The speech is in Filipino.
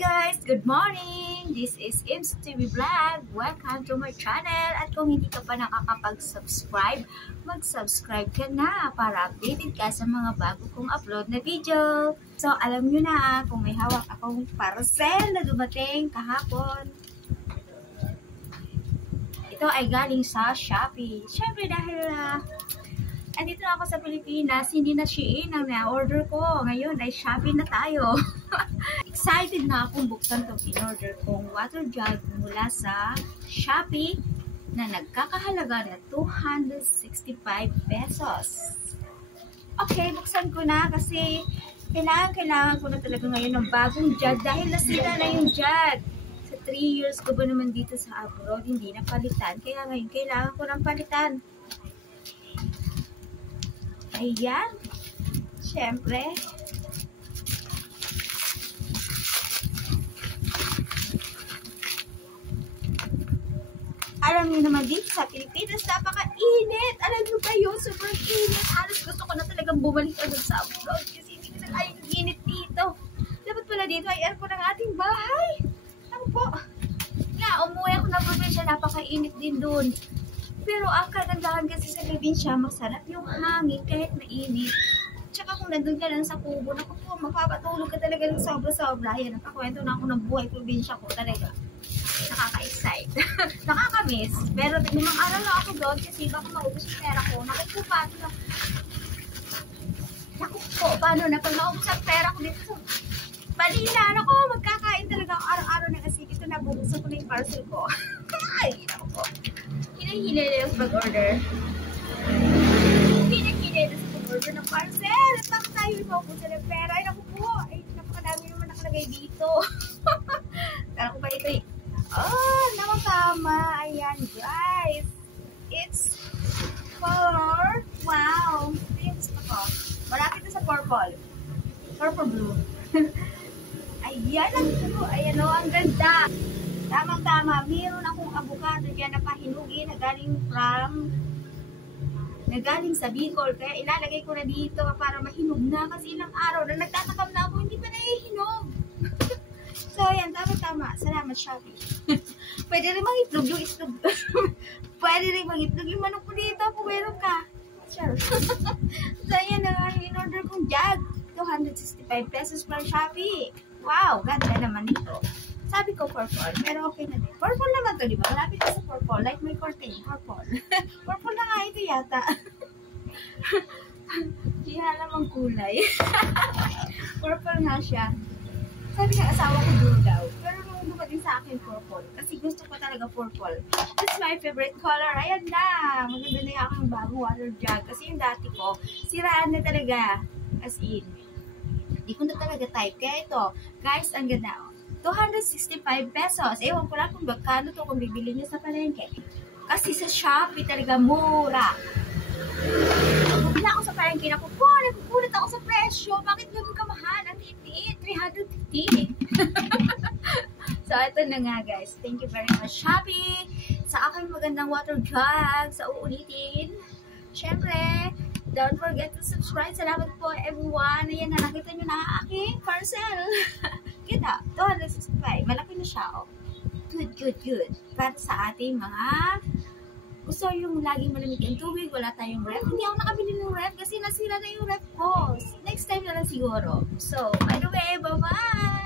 guys! Good morning! This is Ims TV Vlog. Welcome to my channel. At kung hindi ka pa nakakapag-subscribe, mag-subscribe ka na para updated ka sa mga bago kong upload na video. So, alam nyo na kung may hawak akong parcel na dumating kahapon. Ito ay galing sa Shopee. Siyempre dahil andito na ako sa Pilipinas, hindi na Shein ang na-order ko. Ngayon ay Shopee na tayo. Excited na akong buksan itong in-order kong water jug mula sa Shopee na nagkakahalaga na 265 pesos. Okay, buksan ko na kasi kailangan ko na talaga ngayon ng bagong jug dahil nasira na yung jug. Sa 3 years ko ba naman dito sa abroad, hindi na palitan. Kaya ngayon kailangan ko ng palitan. Ayan. Siyempre. Alam niyo naman dito sa Pilipinas, napaka-init. Alam niyo ba yun? Super init. Halos gusto ko na talagang bumalik agad sa abroad kasi hindi ko na kaya yung init dito. Dapat pala dito ay aircon ng ating bahay. Ano po? Nga, umuwi ako na probinsya. Napaka-init din dun. Pero ang kagandahan kasi sa probinsya, masarap yung hangin kahit mainit. Tsaka kung nandun ka lang sa kubo, naku po, mapapatulog ka talaga ng sobra-sobra. Yan, nakakwento na ako ng buhay probinsya ko talaga. Nakaka-excite. Nakaka-miss. Pero limang araw na ako doon kasi baka maubos yung pera ko. Naku po, paano na pag maubos ang pera ko dito? Balina, naku, magkakain talaga ako araw-araw na kasi ito nabubuksan ko na yung parcel ko. Ay, naku po. Hinay-hinay na yung mag-order. Hinay-hinay na sa mag-order ng parcel. At bakit tayo yung maubos ng pera? Ay, naku po. Ay, napakadami naman nakalagay dito. Kala ko ba ito eh? Oh, nakatama. Ayan, guys. It's for... Wow. Ito yung gusto ko. Malapit na sa purple. Purple blue. Ayan, ang gusto ko. Ayan o, ang ganda. Tamang-tama. Meron akong avocado dyan na pahinugi na galing sa Bicol. Kaya ilalagay ko na dito para mahinog na. Kasi ilang araw na nagtatakam na ako, hindi pa nahihinog. So, ayan, tama-tama. Salamat, Shopee. Pwede rin mag-itlog yung itlog. Pwede rin mag-itlog yung manok ko dito kung meron ka. Sure. So, ayan na yung in-order kong jug. 265 pesos per Shopee. Wow, ganda naman ito. Sabi ko purple, pero okay na din. Purple naman to, di ba? Malapit na sa purple. Like my curtain, purple. Purple na nga ito yata. Hindi alam ang kulay. Purple nga siya. Sabi ng asawa ko blue daw. Pero nung dumating sa akin purple. Kasi gusto ko talaga purple. That's my favorite color. Ayan na. Maganda na yung aking bagong water jug. Kasi yung dati ko, siraan na talaga. As in. Hindi ko na talaga type. Kaya ito, guys, ang ganda. 265 pesos. Ewan ko lang kung magkano to kung bibili nyo sa palengke. Kasi sa Shopee talaga mura. Bumili ako sa palengke na po, nakukulit ako sa presyo. Bakit ganun kamahal? Ang titiit, 350. So, ito na nga guys. Thank you very much Shopee sa aking magandang water jug. Sa uulitin. Siyempre, don't forget to subscribe. Salamat po everyone. Ayan na, nakita nyo na aking parcel. Kita, 265. Malaki na siya, oh. Good. Para sa ating mga gusto yung laging malamig ang tubig, wala tayong ref. Hindi ako nakabili ng ref kasi nasira na yung ref ko. Next time na lang siguro. So, by the way, bye-bye!